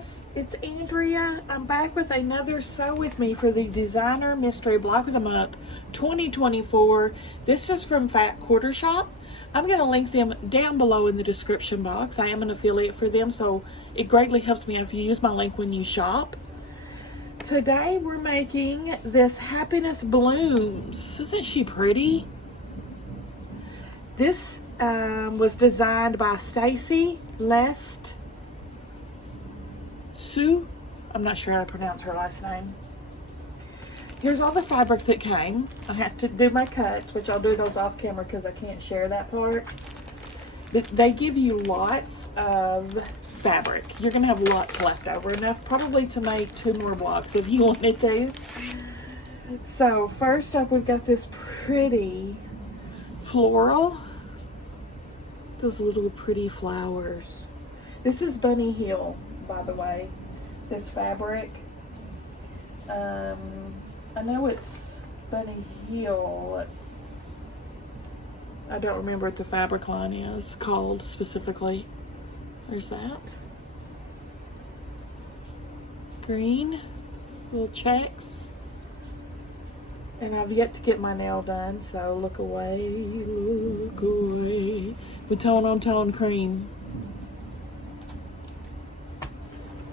guys, it's Andrea. I'm back with another Sew With Me for the Designer Mystery Block of the Month 2024. This is from Fat Quarter Shop. I'm going to link them down below in the description box. I am an affiliate for them, so it greatly helps me if you use my link when you shop. Today we're making this Happiness Blooms. Isn't she pretty? This was designed by Stacy Lest Sue. I'm not sure how to pronounce her last name. Here's all the fabric that came. I have to do my cuts, which I'll do those off camera because I can't share that part. But they give you lots of fabric. You're going to have lots left over. Enough probably to make 2 more blocks if you wanted to. So first up, we've got this pretty floral. Those little pretty flowers. This is Bunny Hill, by the way. This fabric. I know it's Bunny Hill. I don't remember what the fabric line is called specifically. There's that. Green. Little checks. And I've yet to get my nail done, so look away, look away. With tone on tone cream.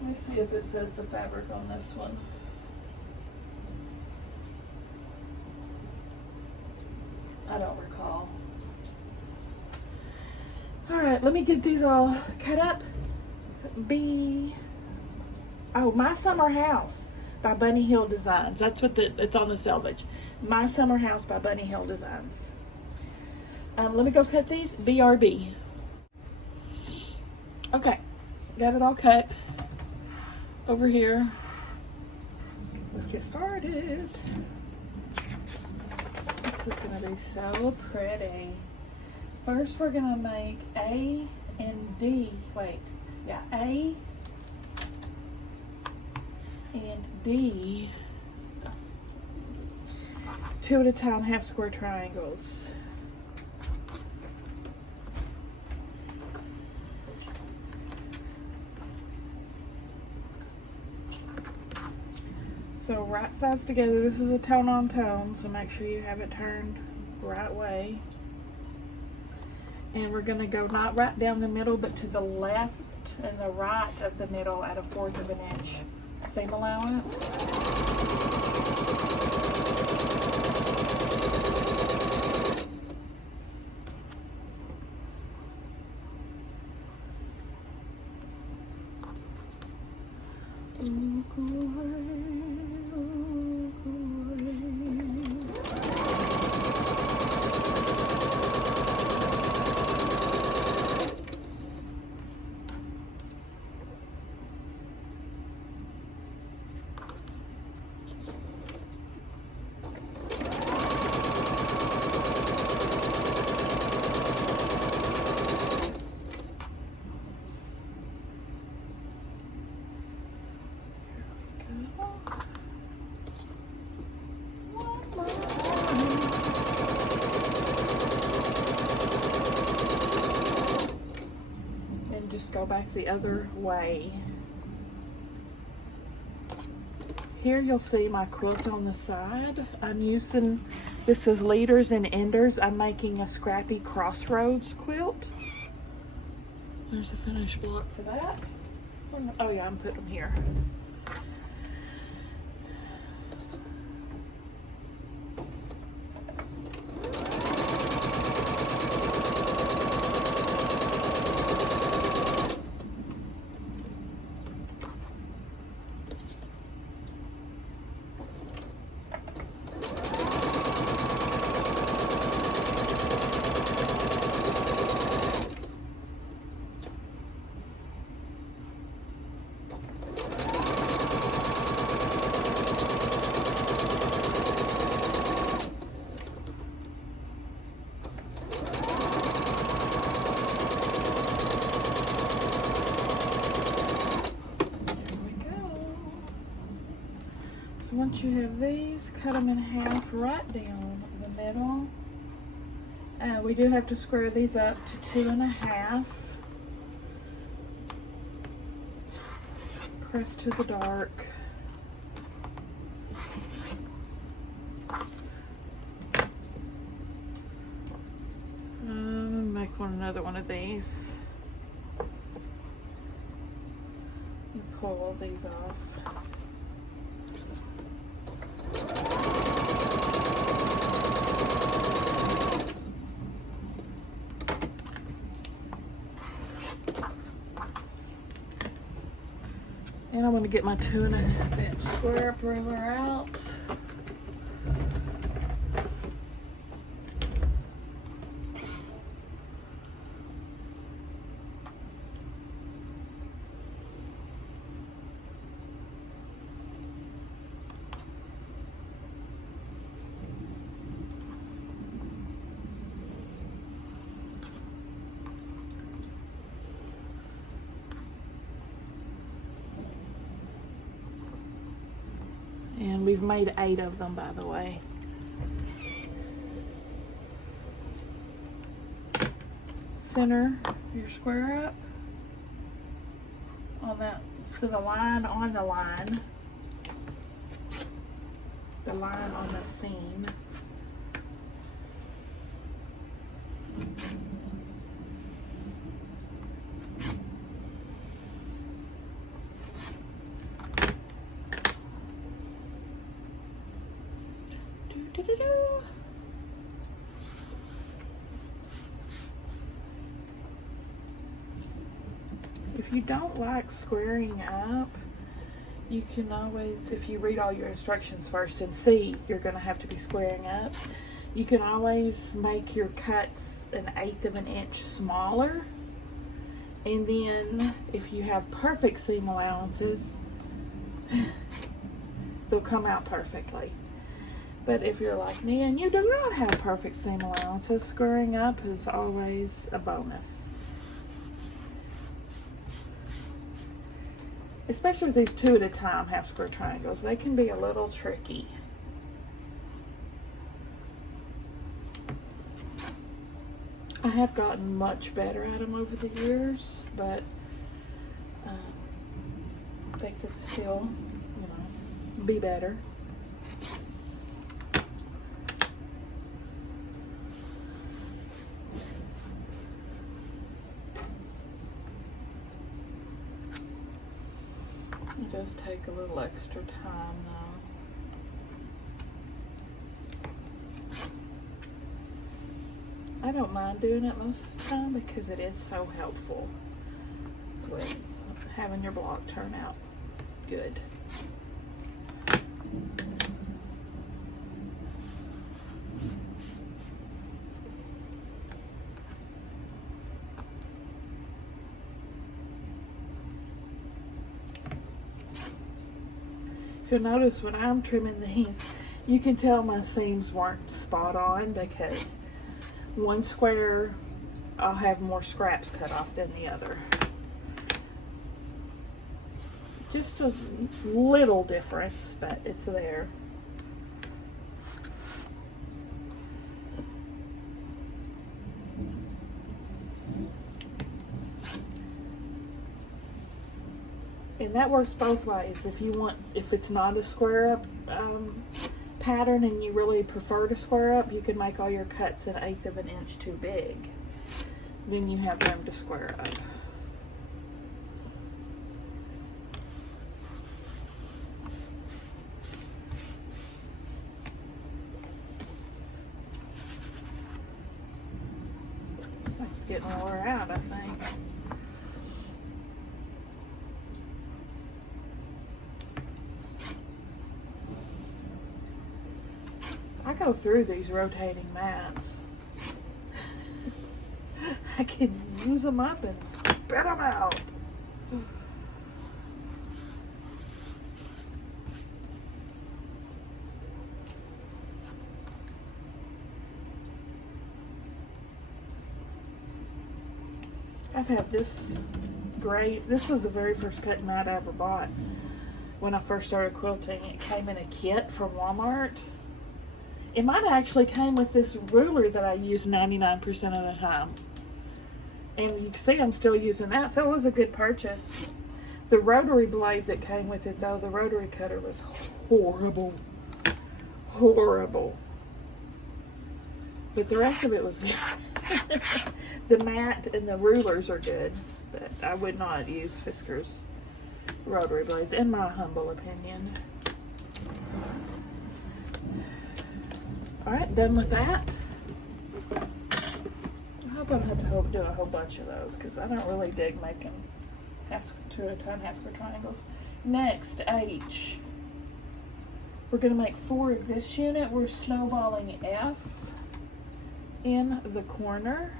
Let me see if it says the fabric on this one. I don't recall. Alright, let me get these all cut up. My Summer House by Bunny Hill Designs. That's what it's on the selvage. My Summer House by Bunny Hill Designs. Let me go cut these. BRB. Okay, got it all cut over here. Let's get started. This is gonna be so pretty. First, we're gonna make A and D. A and D. 2 at a time, half square triangles. So right sides together. This is a tone on tone, so make sure you have it turned the right way. And we're going to go not right down the middle, but to the left and the right of the middle at 1/4 of an inch seam allowance. Look away, look away. Just go back the other way. Here you'll see my quilt on the side. I'm using, this is leaders and enders. I'm making a scrappy crossroads quilt. There's a finished block for that. Oh yeah, I'm putting them here. Once you have these, cut them in half right down the middle. We do have to square these up to 2.5. press to the dark. Make another one of these. And pull all these off. And I'm going to get my 2.5 inch square up ruler out. And we've made 8 of them, by the way. Center your square up on that, so the line on the line, on the seam. If you don't like squaring up, you can always, if you read all your instructions first and see you're going to have to be squaring up, you can always make your cuts 1/8 of an inch smaller. And then if you have perfect seam allowances, they'll come out perfectly. But if you're like me and you do not have perfect seam allowances, squaring up is always a bonus. Especially with these 2 at a time half square triangles, they can be a little tricky. I have gotten much better at them over the years, but they could still, be better. It does take a little extra time though. I don't mind doing it most of the time because it is so helpful with having your block turn out good. If you'll notice when I'm trimming these, you can tell my seams weren't spot on because one square I'll have more scraps cut off than the other. Just a little difference, but it's there. And that works both ways. If it's not a square up pattern and you really prefer to square up, you can make all your cuts 1/8 of an inch too big. Then you have room to square up. This thing's getting lower out, I think. I go through these rotating mats. I can use them up and spit them out. I've had this gray, this was the very first cutting mat I ever bought when I first started quilting. It came in a kit from Walmart. It might have actually came with this ruler that I use 99% of the time. And you can see I'm still using that, so it was a good purchase. The rotary blade that came with it, though, the rotary cutter was horrible. Horrible. But the rest of it was good. The mat and the rulers are good, but I would not use Fisker's rotary blades, in my humble opinion. Alright, done with that. I hope I'm going to have to do a whole bunch of those, because I don't really dig making half to a ton half square triangles. Next, H. We're going to make 4 of this unit. We're snowballing F in the corner.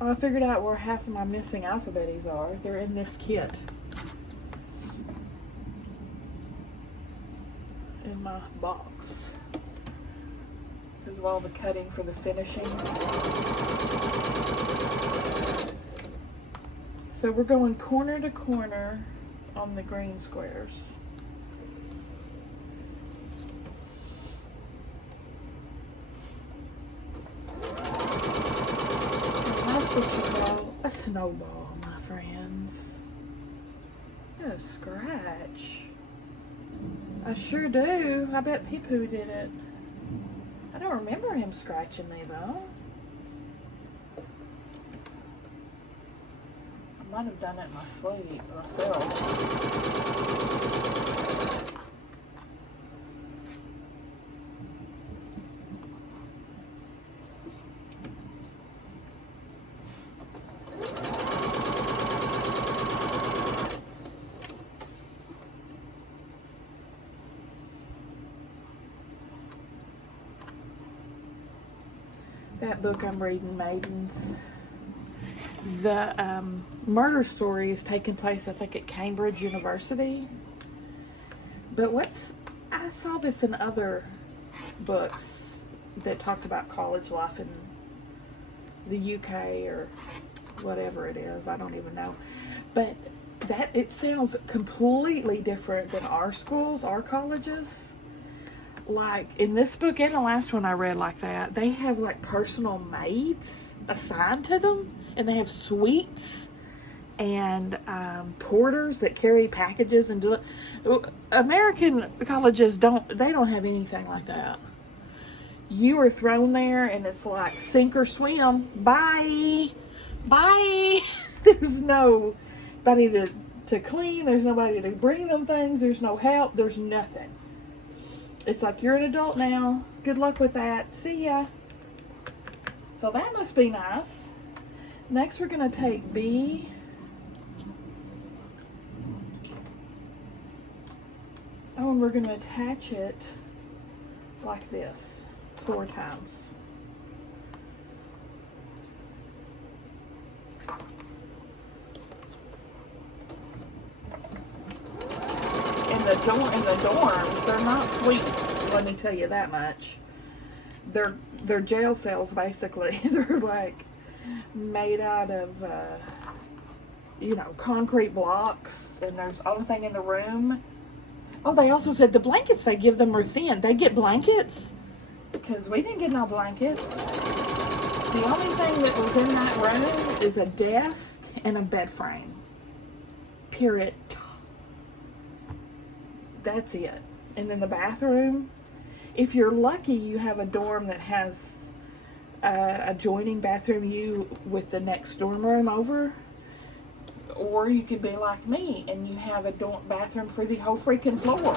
Oh, I figured out where half of my missing alphabeties are. They're in this kit. In my box. Because of all the cutting for the finishing. So we're going corner to corner on the green squares. What you call a snowball, my friends. Got a scratch. I sure do. I bet Pee-Poo did it. I don't remember him scratching me though. I might have done it in my sleep myself. That book I'm reading, Maidens, the murder story is taking place, I think, at Cambridge University. But I saw this in other books that talked about college life in the UK or whatever it is. I don't even know. But it sounds completely different than our schools, our colleges. Like in this book and the last one I read like that, they have like personal maids assigned to them, and they have suites and porters that carry packages. And American colleges don't have anything like that. You are thrown there and it's like sink or swim. Bye. There's nobody to clean. There's nobody to bring them things. There's no help. There's nothing. It's like, you're an adult now. Good luck with that. See ya. So that must be nice. Next, we're going to take B. Oh, and we're going to attach it like this 4 times. In the dorms, they're not suites, let me tell you that much. They're jail cells, basically. They're like made out of concrete blocks, and there's the only thing in the room. Oh, they also said the blankets they give them are thin. They get blankets because we didn't get no blankets. The only thing that was in that room is a desk and a bed frame. Period. That's it. And then the bathroom, if you're lucky, you have a dorm that has adjoining bathroom with the next dorm room over. Or you could be like me and you have a bathroom for the whole freaking floor.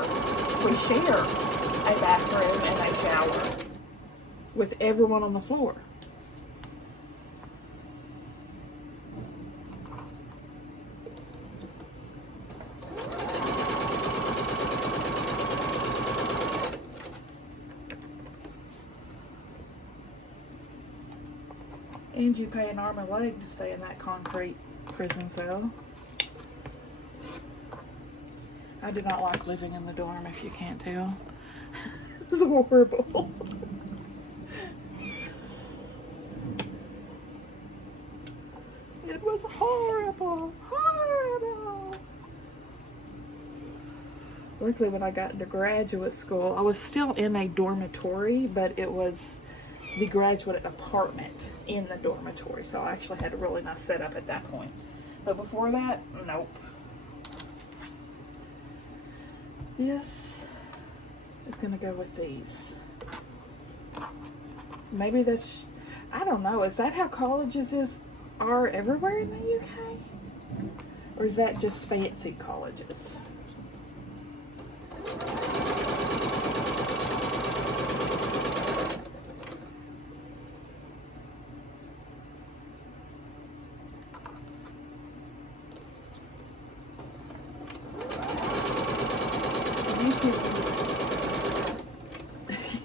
We share a bathroom and a shower with everyone on the floor. And you pay an arm and a leg to stay in that concrete prison cell. I do not like living in the dorm, if you can't tell. It was horrible. It was horrible. Luckily, when I got into graduate school, I was still in a dormitory, but it was the graduate apartment in the dormitory. So I actually had a really nice setup at that point. But before that, nope. This is gonna go with these. Maybe that's, I don't know, is that how colleges are everywhere in the UK? Or is that just fancy colleges?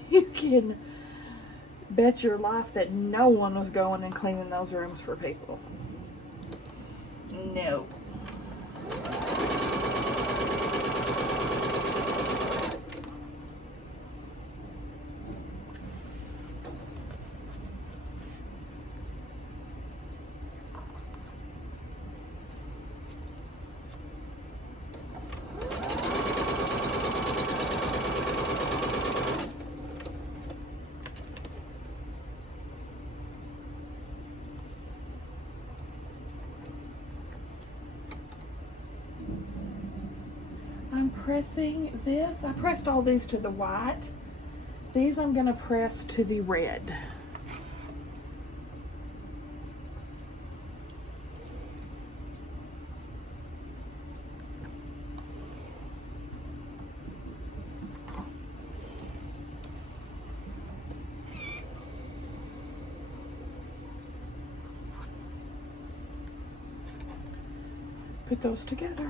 You can bet your life that no one was going and cleaning those rooms for people. No. I'm pressing this. I pressed all these to the white. These I'm going to press to the red. Put those together.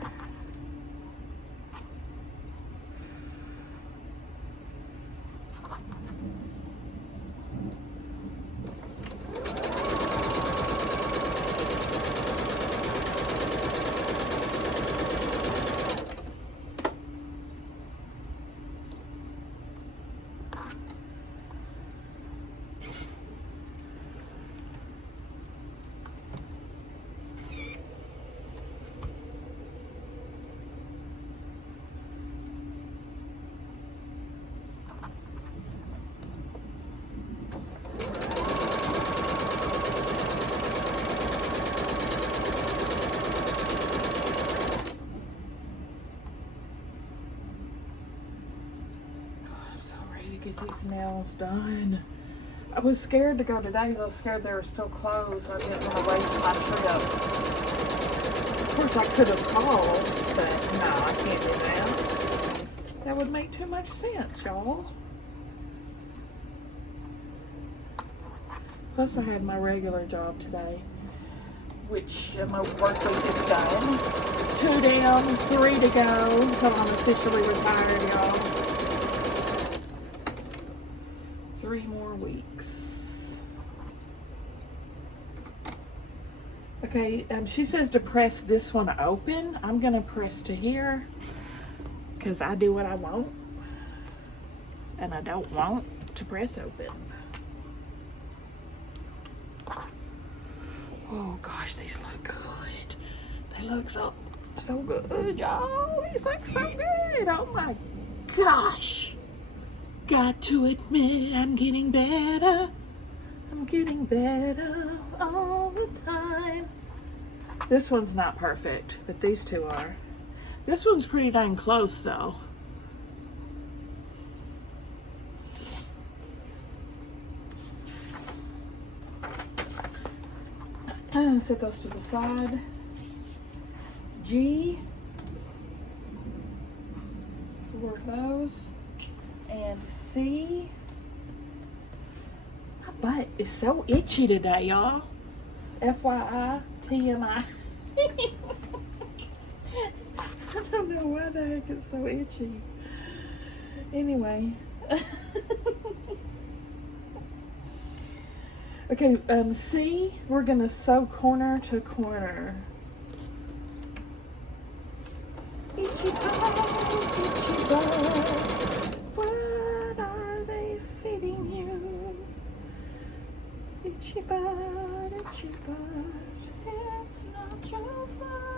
Get these nails done. I was scared to go today because I was scared they were still closed. I didn't want to waste my trip. Of course, I could have called, but no, I can't do that. That would make too much sense, y'all. Plus, I had my regular job today, which my work week is done. 2 down, 3 to go until I'm officially retired, y'all. 3 more weeks. Okay, she says to press this one open. I'm gonna press to here because I do what I want and I don't want to press open. Oh gosh, these look good. They look so good, y'all. These look so good. Oh my gosh. Got to admit, I'm getting better. I'm getting better all the time. This one's not perfect, but these two are. This one's pretty dang close, though. Set those to the side. G for those. And C. My butt is so itchy today, y'all. FYI, TMI. I don't know why the heck it's so itchy. Anyway. Okay, C, we're gonna sew corner to corner. Itchy butt. What are they feeding you? Itchy butt, itchy butt. It's not your fault.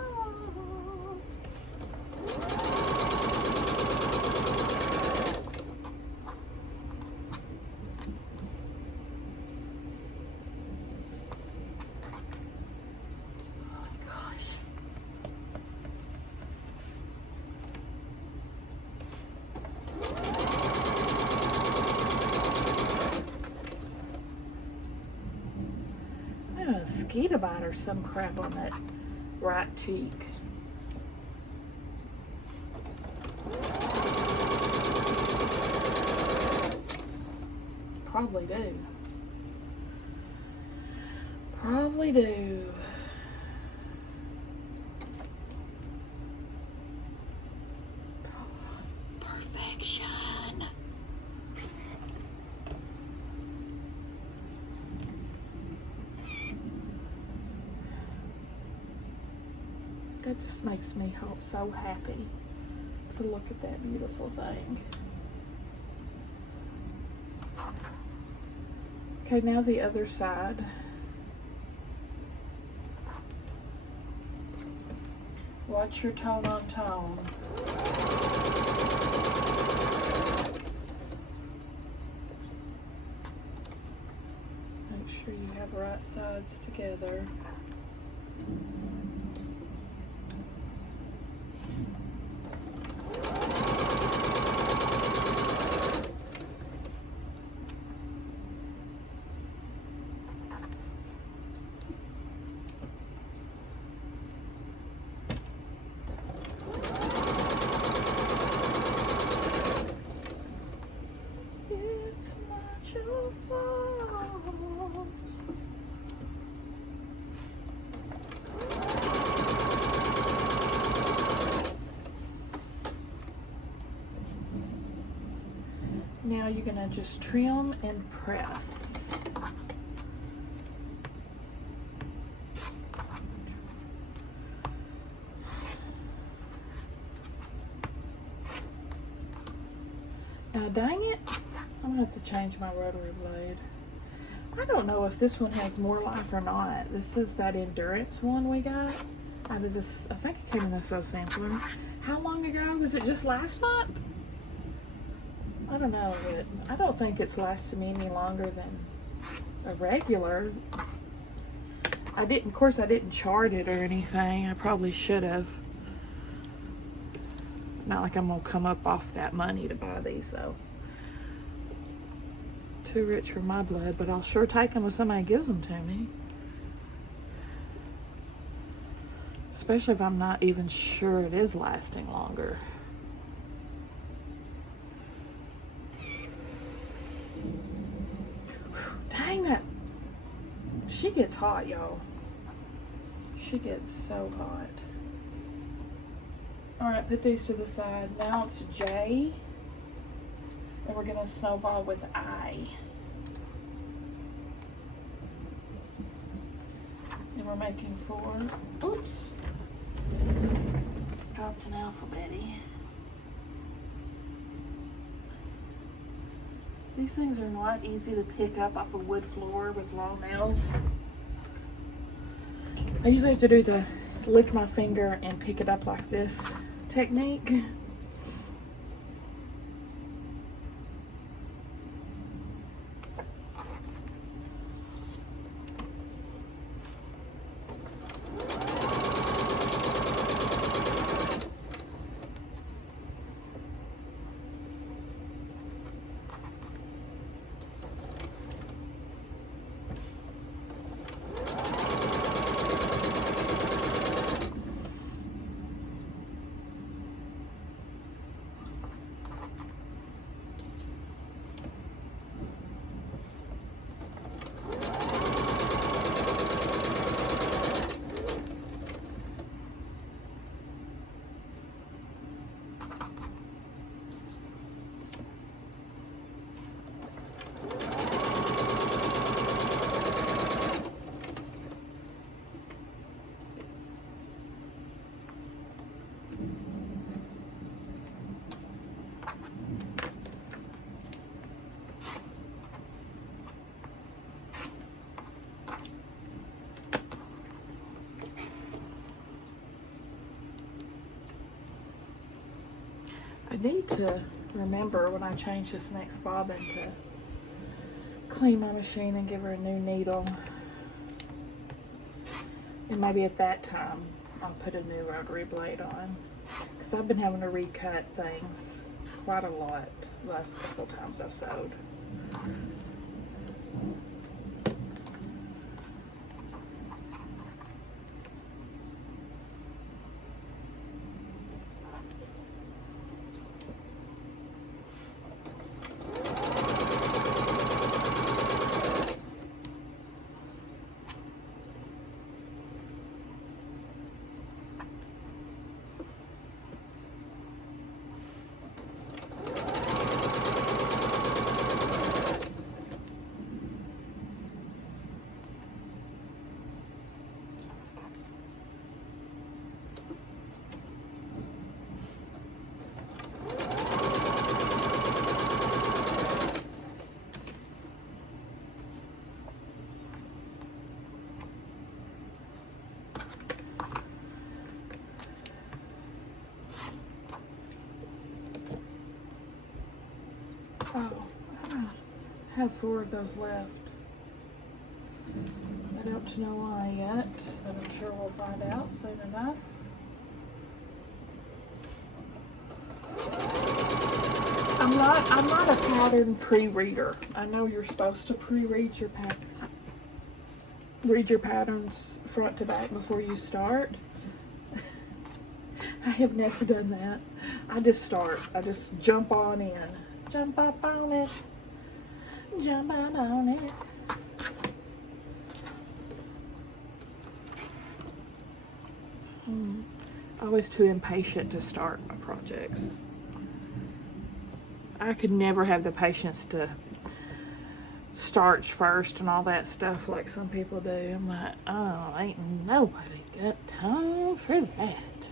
mosquito bite or some crap on that right cheek. Probably do. Probably do. Perfection. That just makes me so happy to look at that beautiful thing. Okay, now the other side. Watch your tone on tone. Make sure you have right sides together. Now you're gonna just trim and press. Now dang it, I'm gonna have to change my rotary blade. I don't know if this one has more life or not. This is that endurance one we got out of this, I think it came in this sampler. How long ago? Was it just last month? I don't know, but I don't think it's lasted me any longer than a regular. Of course I didn't chart it or anything. I probably should have. Not like I'm gonna come up off that money to buy these though. Too rich for my blood, but I'll sure take them if somebody gives them to me. Especially if I'm not even sure it is lasting longer. Dang that. She gets hot, y'all. She gets so hot. Alright, put these to the side. Now it's J. And we're going to snowball with I. And we're making 4. Oops. Dropped an alphabet-y. These things are not easy to pick up off a wood floor with long nails. I usually have to do the lick my finger and pick it up like this technique. I need to remember when I change this next bobbin to clean my machine and give her a new needle. And maybe at that time I'll put a new rotary blade on, because I've been having to recut things quite a lot the last couple times I've sewed. have 4 of those left. I don't know why yet, but I'm sure we'll find out soon enough. I'm not a pattern pre-reader. I know you're supposed to pre-read your read your patterns front to back before you start. I have never done that. I just start. I just jump on in. Jump up on it. Jump up on it. Always too impatient to start my projects. I could never have the patience to start first and all that stuff like some people do. I'm like, oh, ain't nobody got time for that.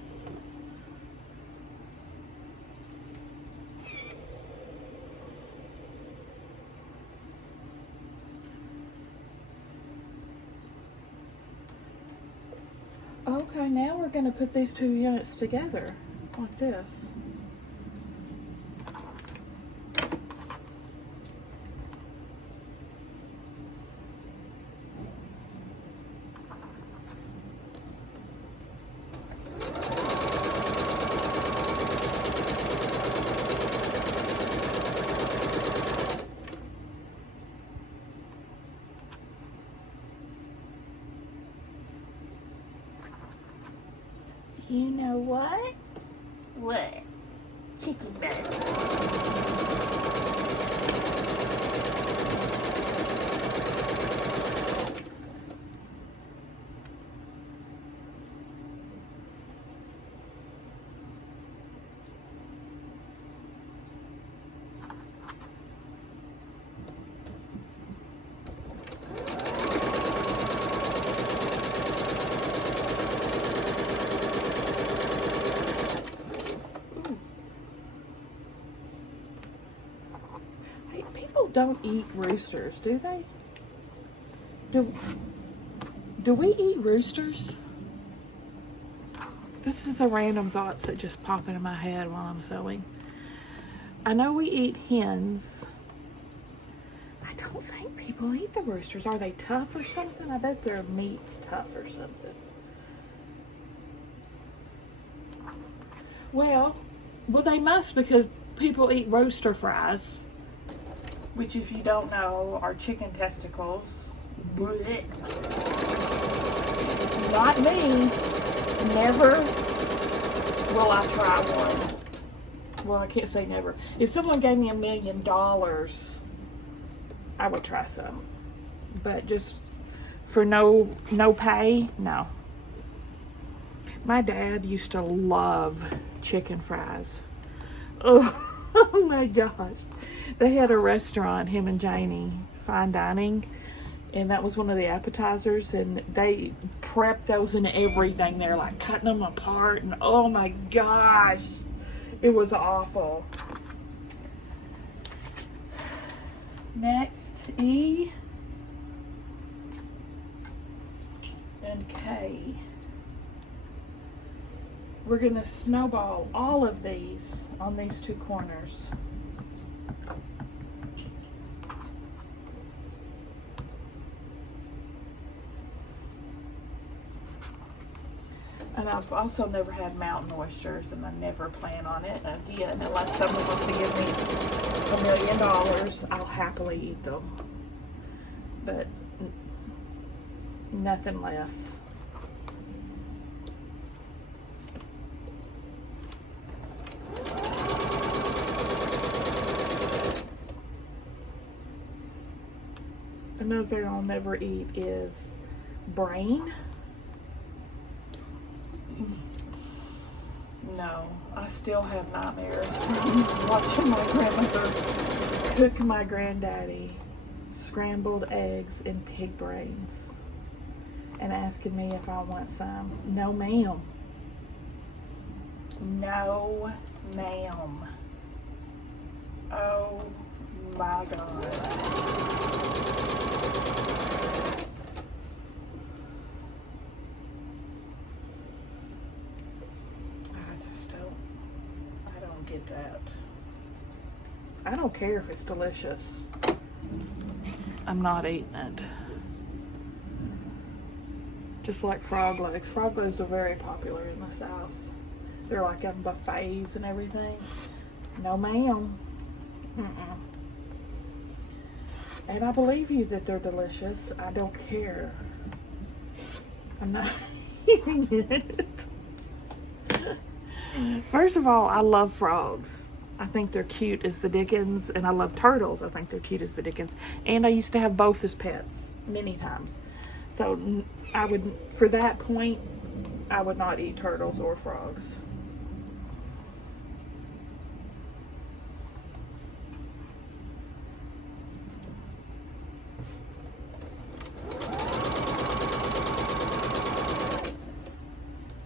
Okay, now we're going to put these 2 units together like this. You know what? What? Chicken bag. People don't eat roosters, do they? Do we eat roosters? This is the random thoughts that just pop into my head while I'm sewing. I know we eat hens. I don't think people eat the roosters. Are they tough or something? I bet their meat's tough or something. Well, they must, because people eat roaster fries, which, if you don't know, are chicken testicles. Blech. Not me. Never will I try one. Well, I can't say never. If someone gave me $1 million, I would try some. But just for no pay, no. My dad used to love chicken fries. Oh, oh my gosh. They had a restaurant, him and Janie, fine dining, and that was one of the appetizers, and they prepped those and everything. They're like cutting them apart, and oh my gosh, it was awful. Next, E and K. We're going to snowball all of these on these 2 corners. And I've also never had mountain oysters, and I never plan on it again unless someone wants to give me $1 million. I'll happily eat them, but nothing less. Another thing I'll never eat is brain. No, I still have nightmares watching my grandmother cook my granddaddy scrambled eggs and pig brains and asking me if I want some. No, ma'am. No, ma'am. Oh my God. I don't get that. I don't care if it's delicious. I'm not eating it. Just like frog legs. Frog legs are very popular in the South. They're like in buffets and everything. No, ma'am. Mm-mm. And I believe you that they're delicious. I don't care. I'm not eating it. First of all, I love frogs. I think they're cute as the dickens, and I love turtles. I think they're cute as the dickens. And I used to have both as pets many times. So I would, for that point, I would not eat turtles or frogs.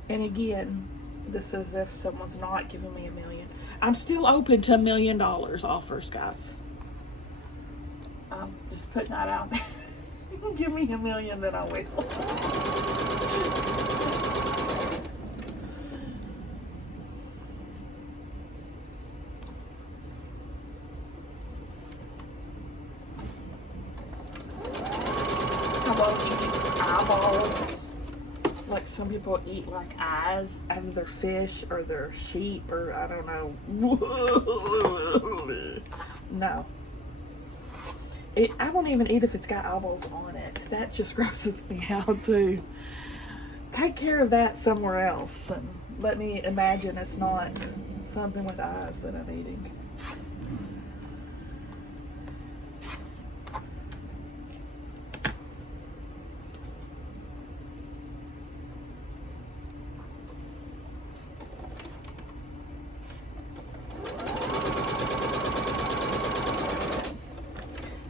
And again, this is if someone's not giving me $1 million. I'm still open to $1 million offers, guys. I'm just putting that out there. Give me $1 million, then I will. I won't eat eyeballs. Like some people eat like eyes out of their fish or their sheep or I don't know. No. I won't even eat if it's got eyeballs on it. That just grosses me out too. Take care of that somewhere else and let me imagine it's not something with eyes that I'm eating.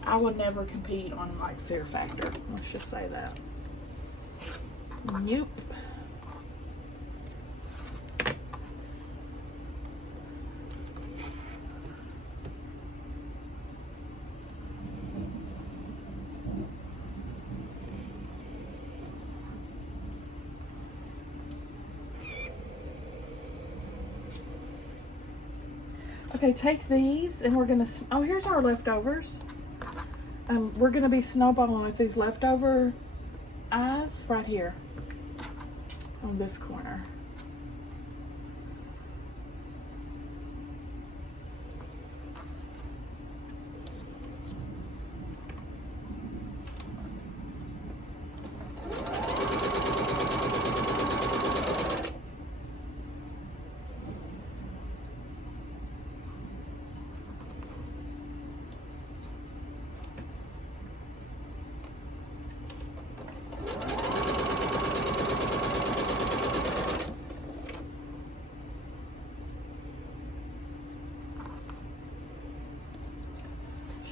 I would never compete on like Fear Factor. Let's just say that. Nope. Okay, take these and we're gonna, oh, here's our leftovers. We're gonna be snowballing with these leftover eyes right here on this corner.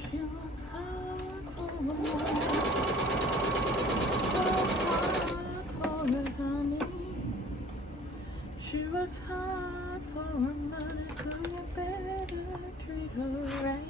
She works hard for the money, so hard for the honey. She works hard for her money, so you better treat her right.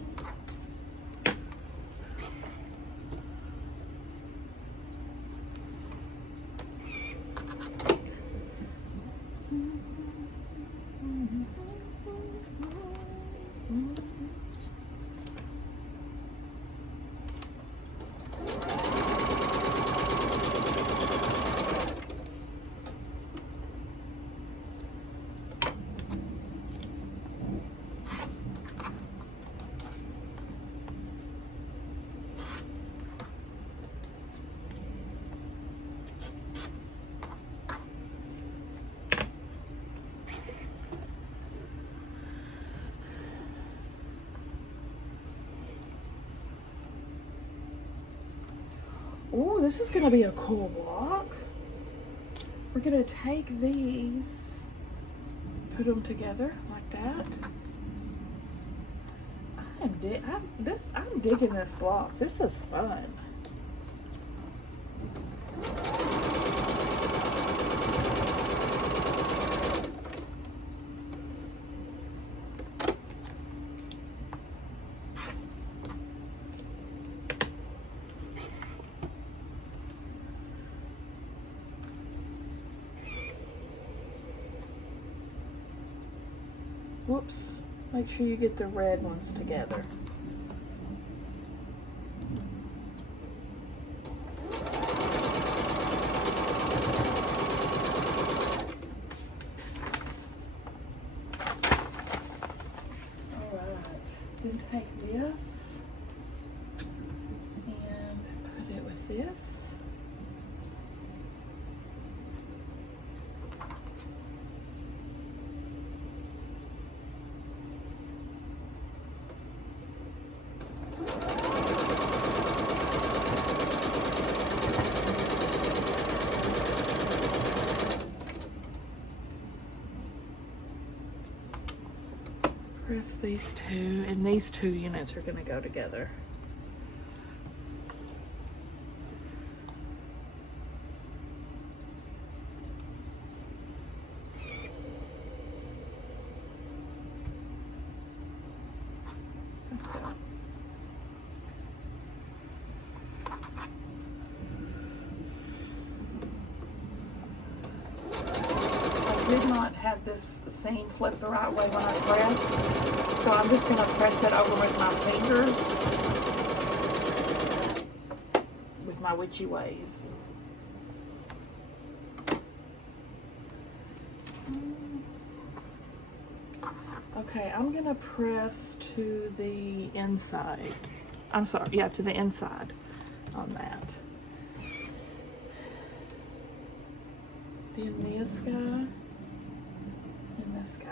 Oh, this is gonna be a cool block. We're gonna take these, put them together like that. I'm digging this block. This is fun. Whoops. Make sure you get the red ones together. this. Press these two, and these two units are going to go together. Did not have this seam flip the right way when I press, so I'm just going to press it over with my fingers with my witchy ways. Okay, I'm going to press to the inside. I'm sorry, yeah, to the inside on that. Then this guy. This guy.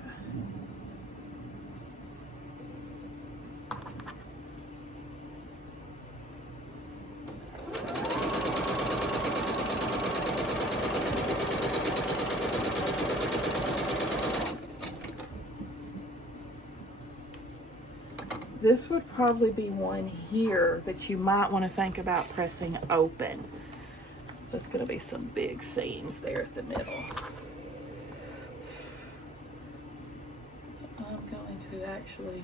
This would probably be one here that you might want to think about pressing open. There's going to be some big seams there at the middle. To actually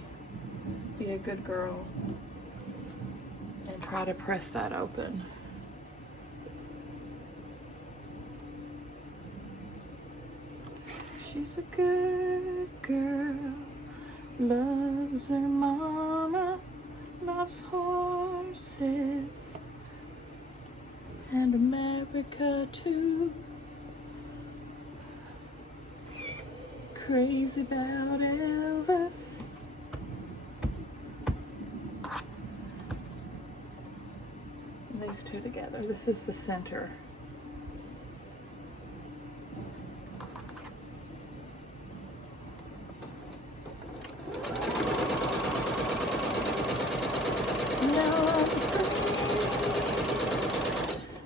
be a good girl and try to press that open. She's a good girl, loves her mama, loves horses, and America too. Crazy about Elvis. And these two together. This is the center. Now I'm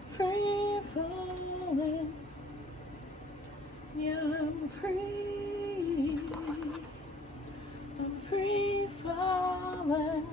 free falling. Yeah, I'm free. I'm free falling.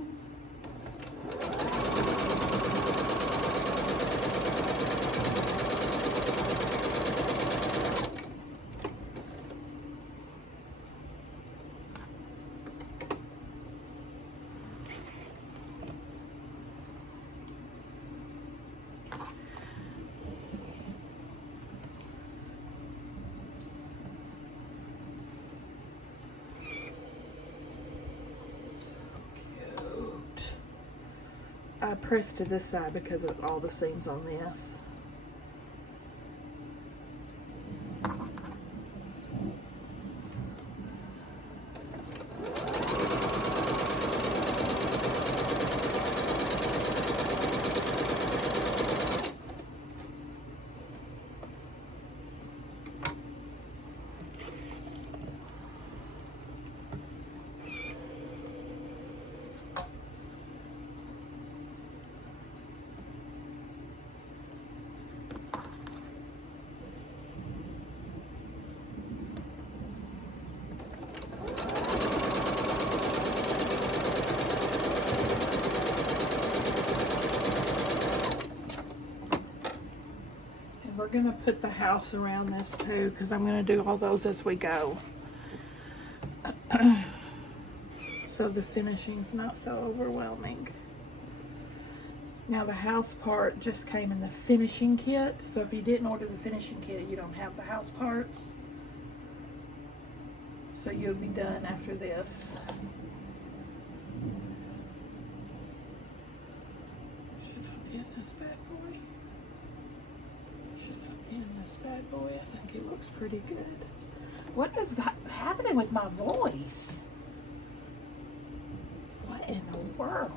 I pressed to this side because of all the seams on this. We're going to put the house around this too, because I'm going to do all those as we go. So the finishing's not so overwhelming. Now the house part just came in the finishing kit, so if you didn't order the finishing kit, you don't have the house parts. So you'll be done after this. Should I be in this bad boy? In this bad boy, I think it looks pretty good. What is happening with my voice? What in the world?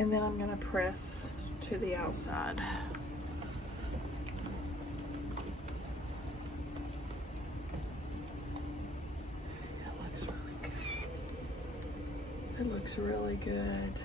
And then I'm going to press to the outside. That looks really good. It looks really good.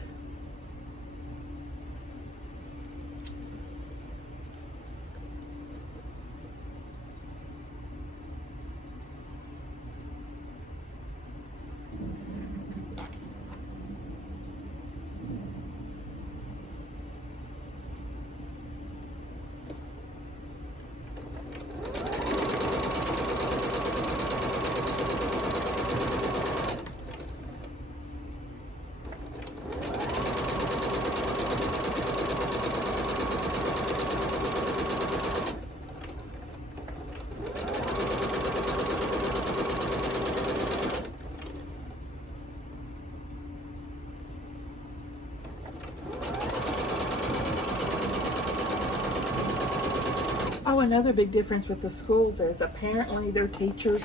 Oh, another big difference with the schools is apparently their teachers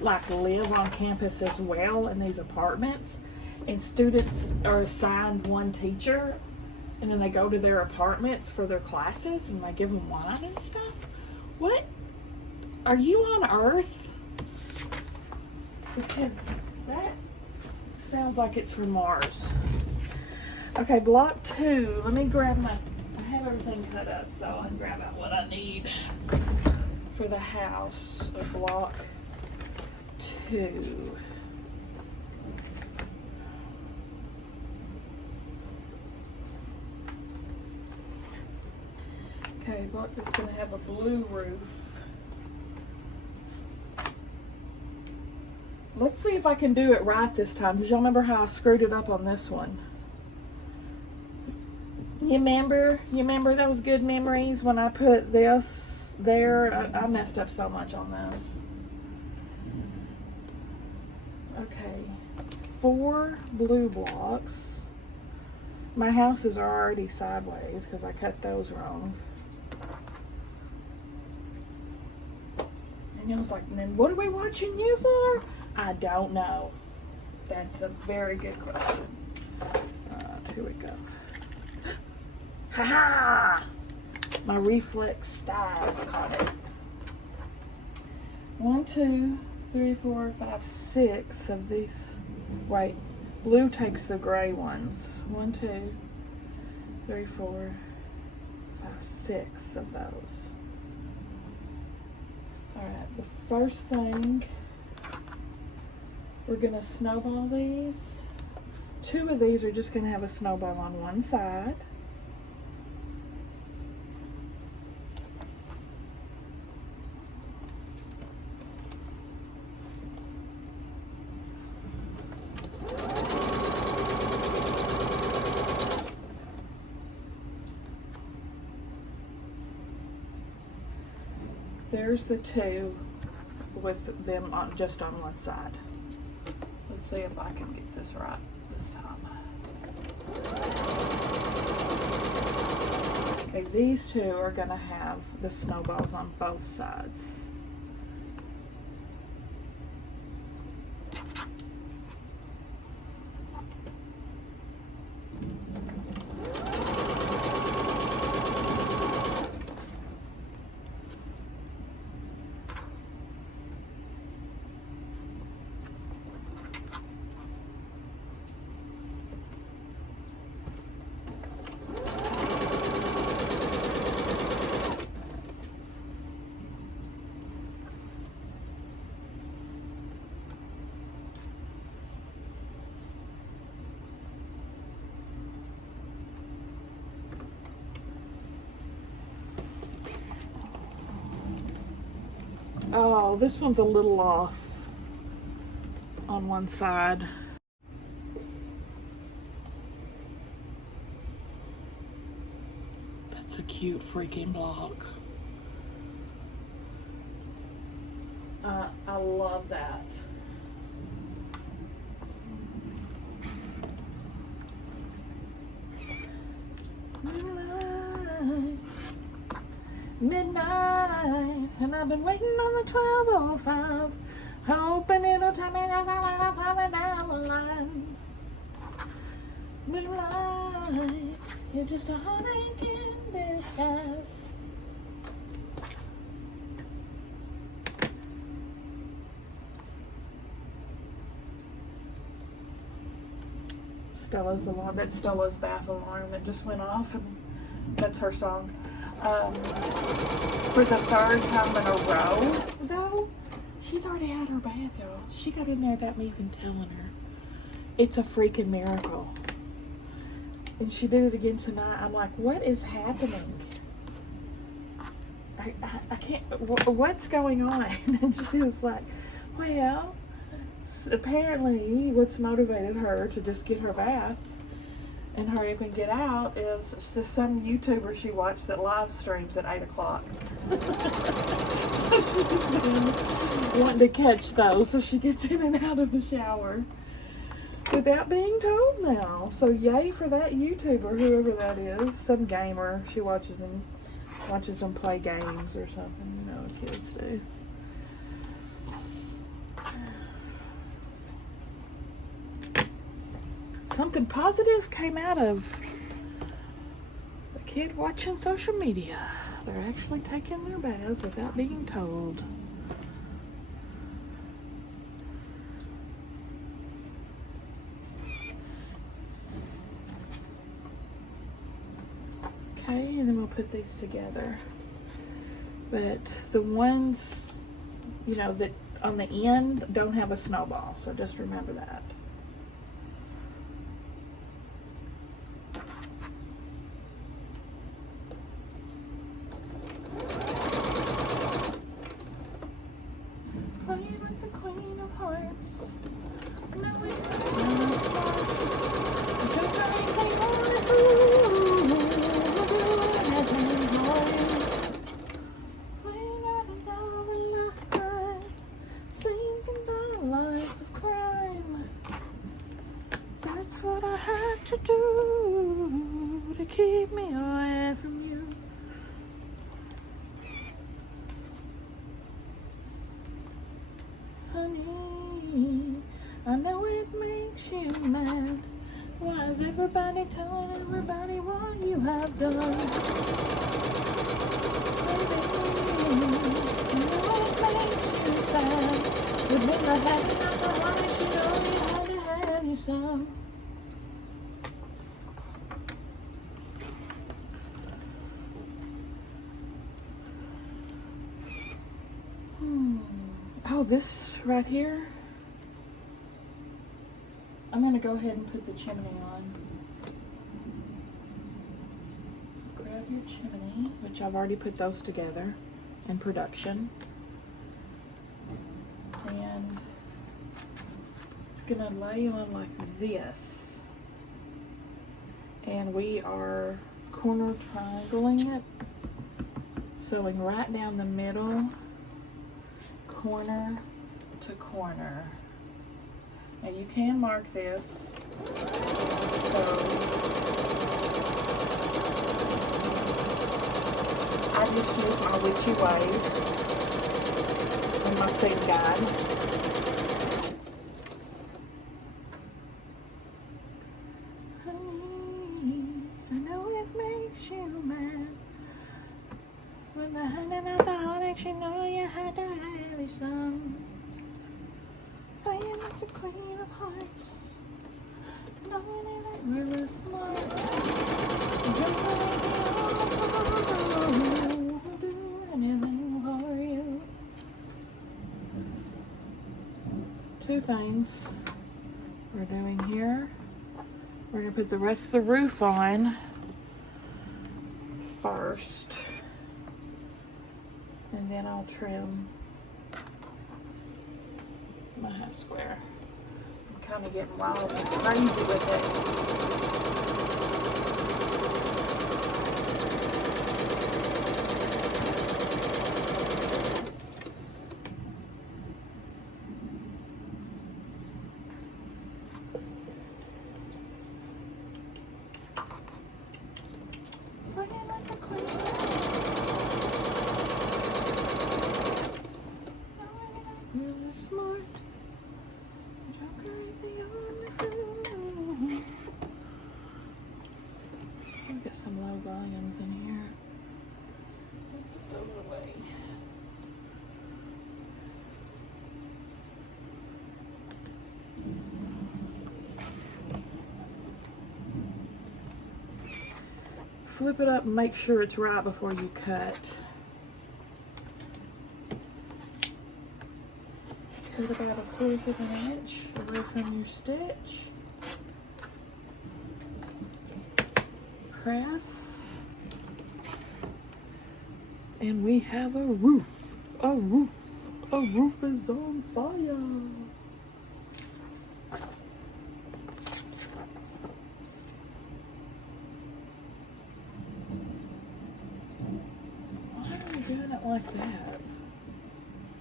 like live on campus as well in these apartments, and students are assigned one teacher, and then they go to their apartments for their classes, and they give them wine and stuff. What? Are you on Earth? Because that sounds like it's from Mars. Okay, block 2. Let me grab my, I have everything cut up, so I can grab out what I need for the house of block 2. Okay, block is going to have a blue roof. Let's see if I can do it right this time, because y'all remember how I screwed it up on this one. You remember those good memories when I put this there? I messed up so much on this. Okay, 4 blue blocks. My houses are already sideways because I cut those wrong. And y'all's like, then what are we watching you for? I don't know. That's a very good question. Here we go. Ha-ha! My reflex thighs caught it. 1, 2, 3, 4, 5, 6 of these. Wait, blue takes the gray ones. 1, 2, 3, 4, 5, 6 of those. Alright, the first thing, we're going to snowball these. 2 of these are just going to have a snowball on one side. There's the 2 with them on, just on one side. Let's see if I can get this right this time. Okay, these 2 are going to have the snowballs on both sides. Oh, this one's a little off on one side. That's a cute freaking block. I love that. Midnight, and I've been waiting on the 12:05, hoping it'll tell me that I'm coming down the line. Moonlight, you're just a heartache in disguise. Stella's alarm. That's Stella's bath alarm that just went off, and that's her song. For the third time in a row, though, she's already had her bath, y'all. She got in there without me even telling her. It's a freaking miracle. And she did it again tonight. I'm like, what is happening? I can't, what's going on? And she was like, well, apparently what's motivated her to just get her bath and hurry up and get out is some YouTuber she watched that live streams at 8 o'clock. So she's been wanting to catch those so she gets in and out of the shower without being told now. So yay for that YouTuber, whoever that is. Some gamer. She watches them play games or something. You know what kids do. Something positive came out of the kid watching social media. They're actually taking their baths without being told. Okay, and then we'll put these together. But the ones, you know, that on the end don't have a snowball, so just remember that. What I have to do to keep me away from you. Honey, I know it makes you mad. Why is everybody telling everybody what you have done? Baby, I know it makes you sad. But when I had enough of life, you know you had to have you some. Oh, this right here, I'm going to go ahead and put the chimney on. Grab your chimney, which I've already put those together in production. And it's going to lay on like this. And we are corner triangling it, sewing right down the middle, corner to corner. Now you can mark this. So I just use my witchy ways in my seam guide. Honey, I know it makes you mad. When the handing out the heartaches, you know you had to have your son. Playing with the Queen of Hearts, knowing it ain't really smart. Do anything for you. Two things we're doing here. We're gonna put the rest of the roof on first. And then I'll trim my half square. I'm kind of getting wild and crazy with it. Get some low volumes in here. Throw it away. Flip it up and make sure it's right before you cut. Cut about 1/4 of an inch away from your stitch. Press, and we have a roof. A roof is on fire. Why are we doing it like that?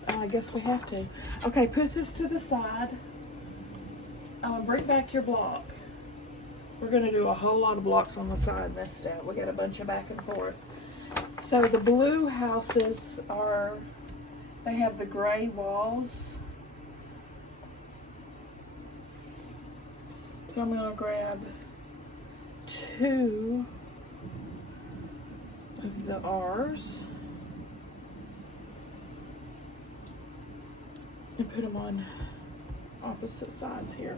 Oh, I guess we have to. Okay, put this to the side. Bring back your block. We're going to do a whole lot of blocks on the side in this step. We got a bunch of back and forth. So the blue houses they have the gray walls. So I'm going to grab 2 of the R's and put them on opposite sides here.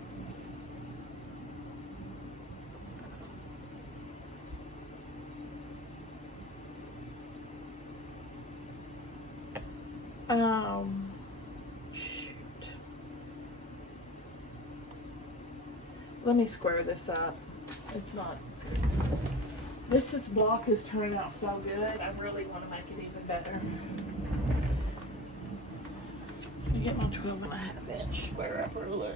Shoot. Let me square this up. It's not. This block is turning out so good. I really want to make it even better. Let me get my 12.5 inch square up ruler.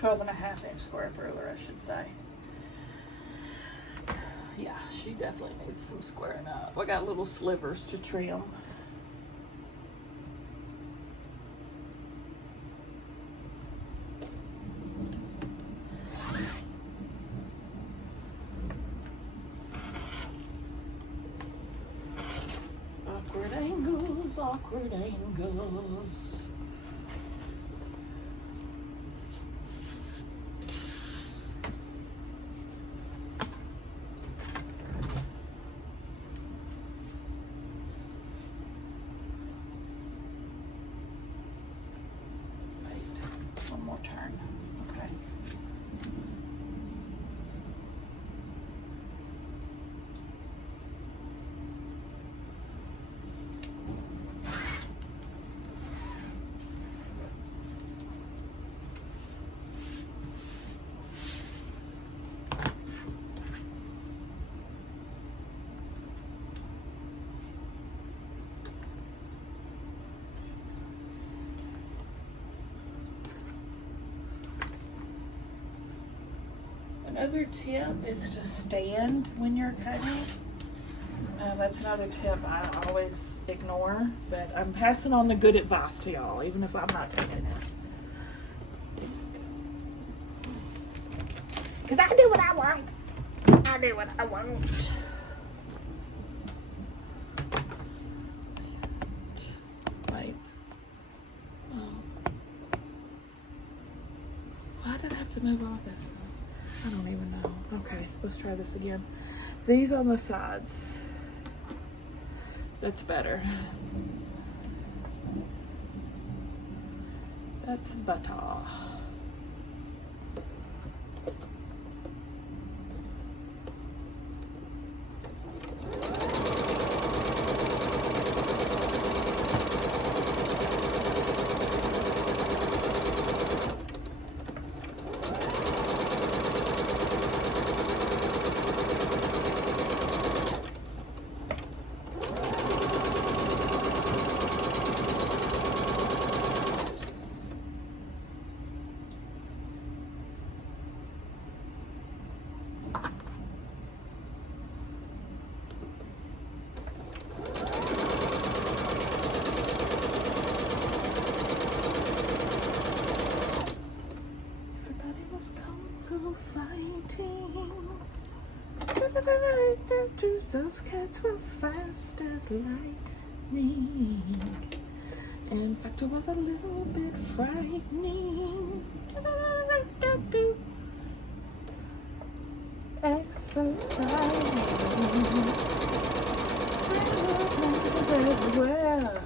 .5 inch square ruler, I should say. Yeah, she definitely needs some squaring up. I got little slivers to trim. Awkward angles, awkward angles. Another tip is to stand when you're cutting. That's another tip I always ignore, but I'm passing on the good advice to y'all, even if I'm not taking it. Because I do what I want. I do what I want. Wait. Why did I have to move all this? I don't even know. Okay, let's try this again. These on the sides. That's better. That's better. were fighting. Those cats were fast as lightning. In fact, it was a little bit frightening. Expert driving. Everywhere.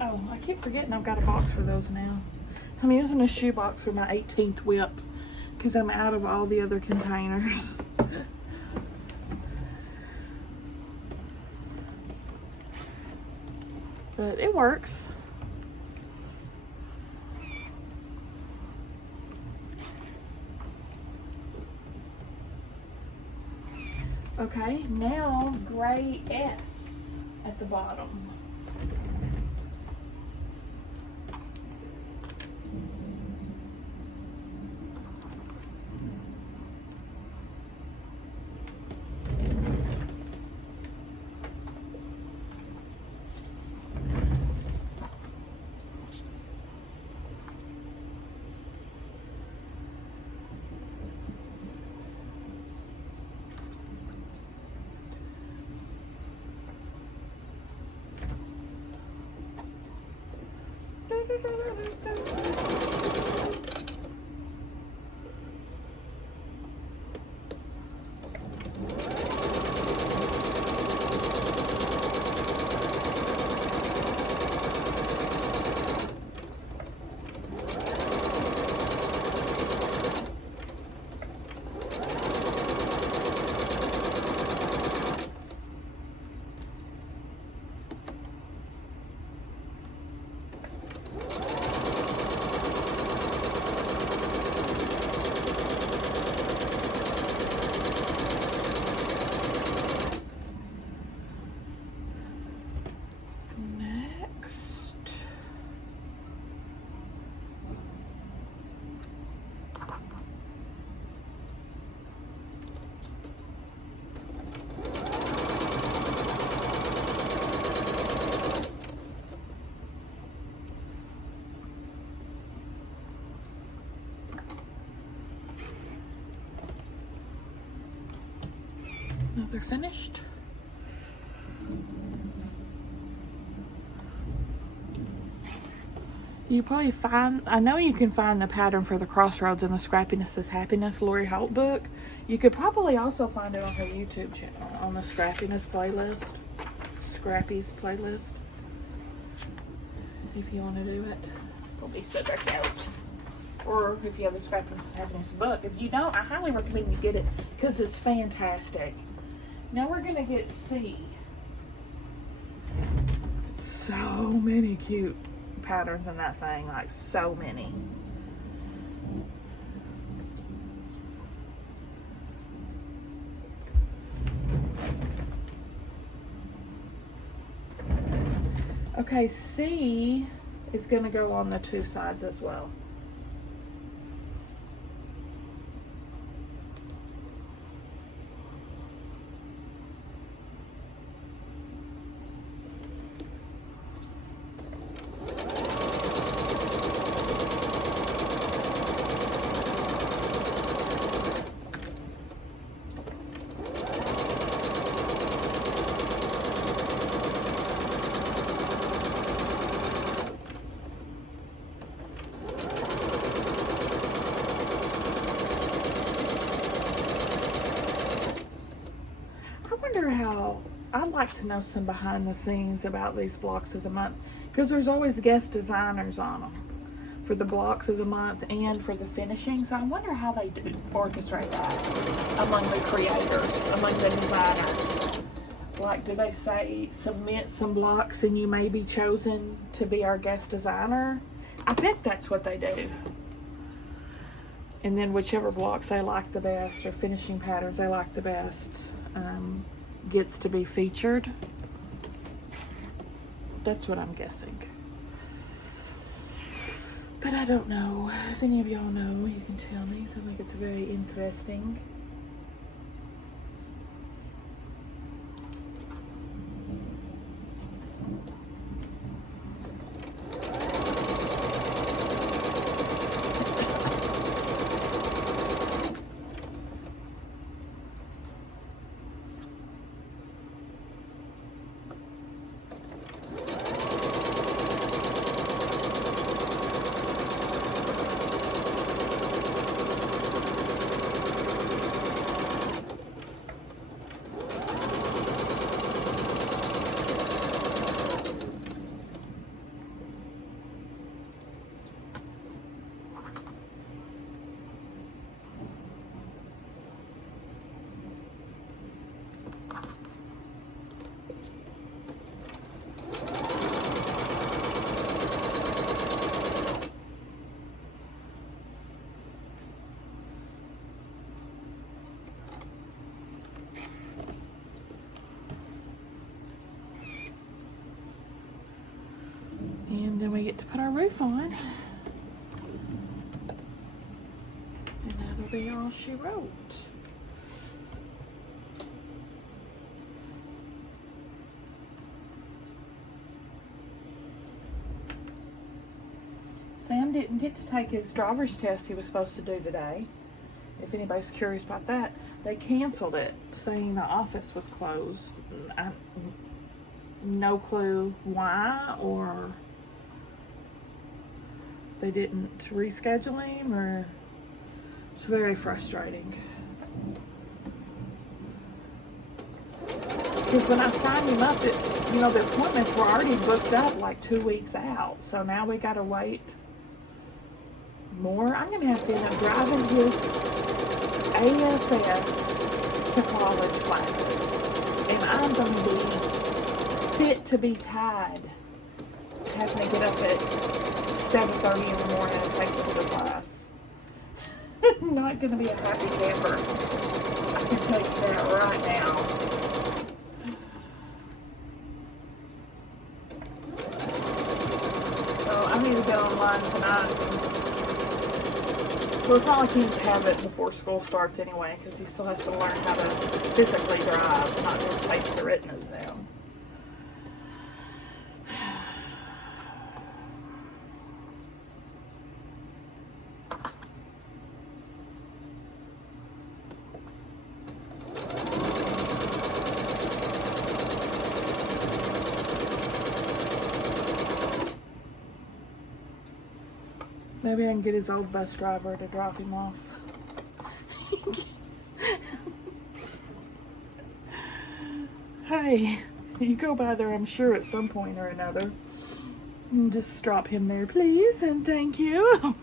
Oh, I keep forgetting I've got a box for those now. I'm using a shoe box for my 18th whip because I'm out of all the other containers. But it works. Okay, now gray S at the bottom. Now they're finished. You probably find, I know you can find the pattern for the Crossroads in the Scrappiness is Happiness Lori Holt book. You could probably also find it on her YouTube channel on the Scrappiness playlist. Scrappy's playlist. If you want to do it. It's going to be so dark out. Or if you have the Scrappiness is Happiness book. If you don't, I highly recommend you get it because it's fantastic. Now we're going to get C. So many cute patterns in that thing, like so many. Okay, C is going to go on the two sides as well. I'd like to know some behind the scenes about these blocks of the month, because there's always guest designers on them for the blocks of the month and for the finishing. So I wonder how they do orchestrate that among the creators, among the designers. Like, do they say submit some blocks and you may be chosen to be our guest designer? I bet that's what they do. And then whichever blocks they like the best or finishing patterns they like the best gets to be featured. That's what I'm guessing. But I don't know. If any of y'all know, you can tell me. So I think it's very interesting. And then we get to put our roof on. And that'll be all she wrote. Sam didn't get to take his driver's test he was supposed to do today. If anybody's curious about that, they canceled it, saying the office was closed. No clue why, or they didn't reschedule him, or it's very frustrating. Because when I signed him up, the appointments were already booked up like 2 weeks out. So now we gotta wait more. I'm gonna have to end up driving his ASS to college classes. And I'm gonna be fit to be tied, having to get up at 7:30 in the morning and take them to class. Not gonna be a happy camper. I can tell you that right now. So I need to get online tonight. Well, it's not like he can have it before school starts anyway, because he still has to learn how to physically drive, not just take the written exam. Maybe I can get his old bus driver to drop him off. Hey, you go by there, I'm sure, at some point or another. And just drop him there, please, and thank you.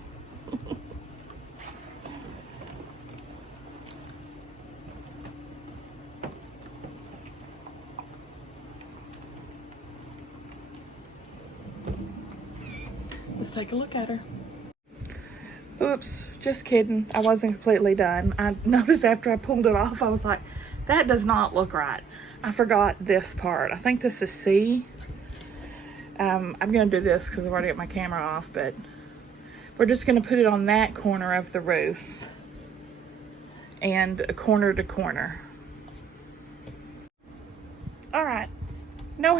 Let's take a look at her. Oops, just kidding. I wasn't completely done. I noticed after I pulled it off, I was like, that does not look right. I forgot this part. I think this is C. I'm going to do this because I've already got my camera off, but we're just going to put it on that corner of the roof and corner to corner. All right. No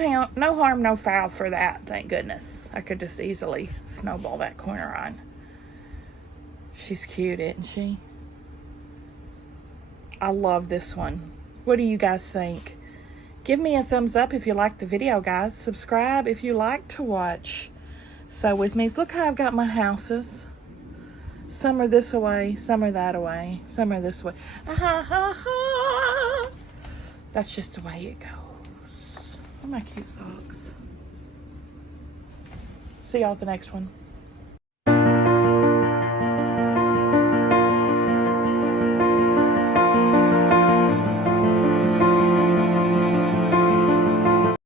harm, no foul for that, thank goodness. I could just easily snowball that corner on. She's cute, isn't she? I love this one. What do you guys think? Give me a thumbs up if you like the video, guys. Subscribe if you like to watch Sew With Me. Look how I've got my houses. Some are this way, some are that way, some are this way. That's just the way it goes. They're my cute socks. See y'all at the next one.